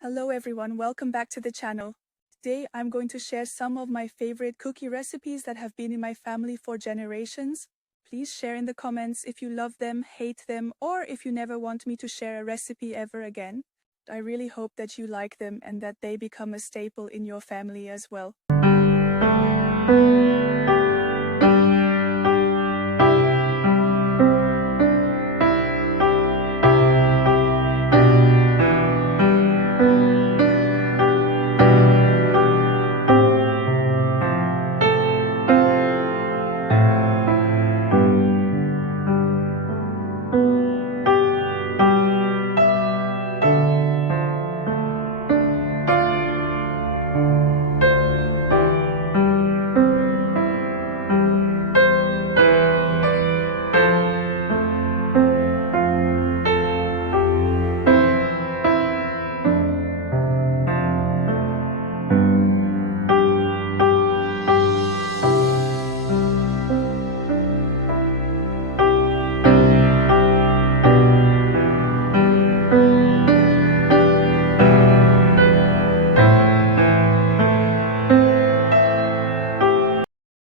Hello everyone, welcome back to the channel. Today I'm going to share some of my favorite cookie recipes that have been in my family for generations. Please share in the comments if you love them, hate them, or if you never want me to share a recipe ever again. I really hope that you like them and that they become a staple in your family as well.